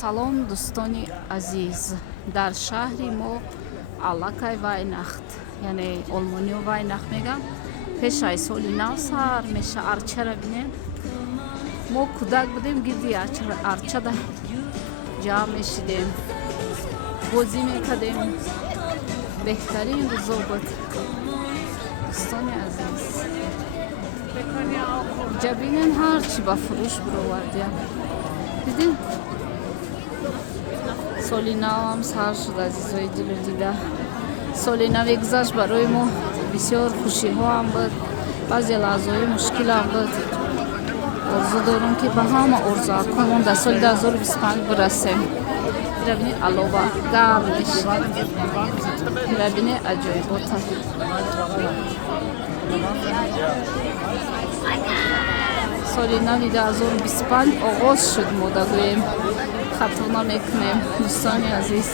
Салом, дӯстони азиз. Дар шаҳри мо аллакай вайнахт, яъне олмониҳо вайнахт мегӯянд. Пешаи соли нав сар меша арчара бинем. Мо кӯдак будем, гирди арчада ҷамъ мешидем, бозӣ мекардем. Беҳтарин рӯзо буд. Дӯстони азиз, ҷа бинен ҳарчи ба фурӯш бировардем. Дидем соли навам сар шуд, азизои дилу дида. Соли нави гузашт барои мо бисёр хушиҳоам буд, баъзе лаҳзаҳои мушкилам буд. Орзу дорам ки ба ҳама орзуҳоякумон дар соли 2025 бирасем. Ира бинед алова гарм мешавад. Ира бинед аҷоибота. соли нави 2025 оғоз шуд, мо дагӯем хато намекунем. Дӯстони азиз,